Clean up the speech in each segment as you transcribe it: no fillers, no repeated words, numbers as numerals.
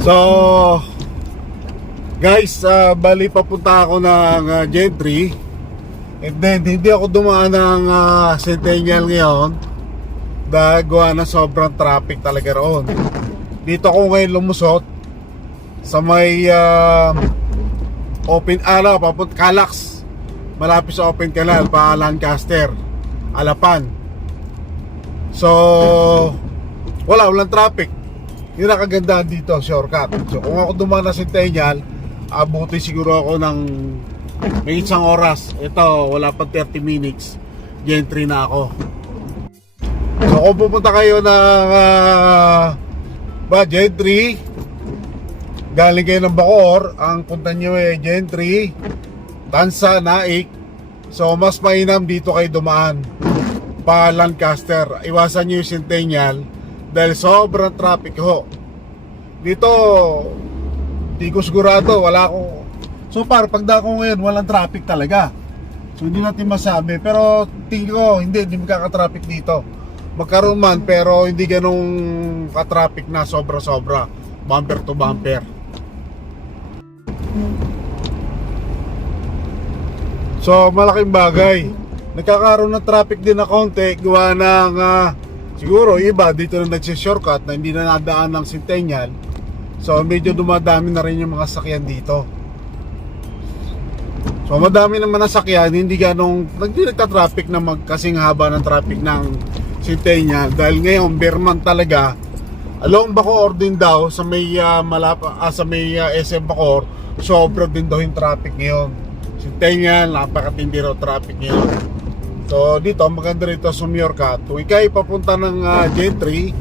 So guys, bali papunta ako ng Gentry. And then hindi ako dumaan ng Centennial ngayon dahil gawa na sobrang traffic talaga roon. Dito ako ngayon lumusot sa may open papunta Calax, malapit sa open canal pa Lancaster, Alapan. So walang traffic. Yun ang kagandahan dito, shortcut. So kung ako dumaan na Centennial, abuti siguro ako ng may isang oras. Ito, wala pa 30 minutes, Gentry na ako. So kung pupunta kayo ng Gentry, galing kayo ng Bacoor, ang punta nyo Gentry, Tansa, Naik. So mas mainam dito kayo dumaan pa Lancaster. Iwasan nyo yung Centennial dahil sobrang traffic ho. Dito di ko sigurado, wala ko. So par pagdako ngayon walang traffic talaga. So hindi natin masabi, pero tingin ko hindi magkaka-traffic dito. Magkaroon man pero hindi ganong ka-traffic na sobra-sobra, bumper to bumper. So malaking bagay. Nagkakaroon ng traffic din na konti gawa ng siguro iba dito na nagsi-shortcut na hindi na nadaan ng Centennial. So medyo dumadami na rin yung mga sakyan dito. So madami naman na sakyan, hindi nagta-traffic na kasing haba ng traffic ng Centennial. Dahil ngayon Berman talaga, along Bacoor din daw sa may SM Bacoor, sobra din daw yung traffic ngayon. Centennial, napakatindi raw traffic ngayon. So dito maganda rito sa shortcut. Kung ikay papunta ng Gentry,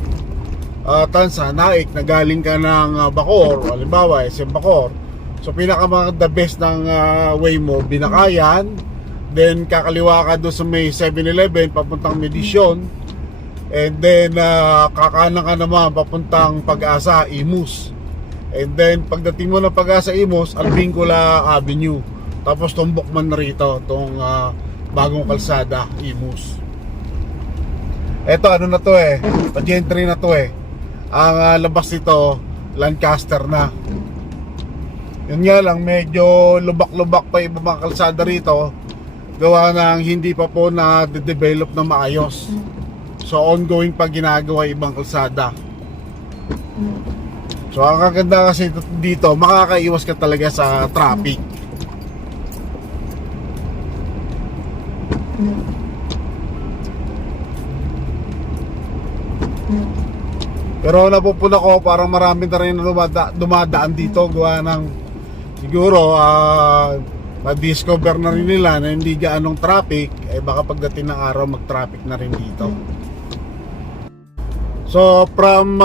Tansa, Naik, na galing ka ng Bacoor, halimbawa SM Bacoor, so the best ng way mo, Binakayan, then kakaliwa ka doon sa may 7-Eleven papuntang Medisyon, and then kakanan ka naman papuntang Pag-asa, Imus, and then pagdating mo ng Pag-asa, Imus, Albincula Avenue, tapos tumbok man na rito itong bagong kalsada, Imus. Eto ano na to Gentry na to ang labas nito Lancaster na. Yun nga lang, medyo lubak-lubak pa yung mga kalsada rito gawa ng hindi pa po na-develop na maayos. So ongoing pa ginagawa ibang kalsada. So ang kaganda kasi dito, makakaiwas ka talaga sa traffic. Pero napupuna ko parang marami na rin dumadaan dito gawa ng siguro na-discover na rin nila na hindi gaanong traffic, baka pagdating ng araw mag-traffic na rin dito. So from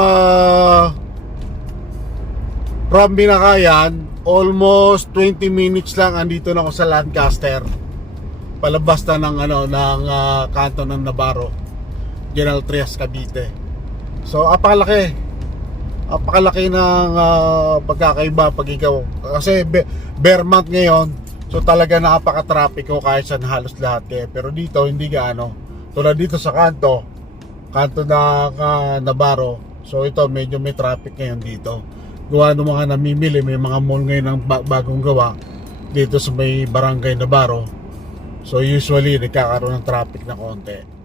Binakayan, almost 20 minutes lang andito na ako sa Lancaster. Palabas na ng kanto ng Navarro, General Trias, Cavite. So apakalaki ng pagkakaiba pag ikaw, kasi bare month ngayon, so talaga napaka-traffic ko kahit saan halos lahat pero dito hindi gaano. Tulad dito sa kanto ng Navarro, so ito medyo may traffic ngayon dito. Gawa ng mga namimili, may mga mall ngayon ng bagong gawa dito sa may barangay Navarro. So usually nagkakaroon ng traffic na konti.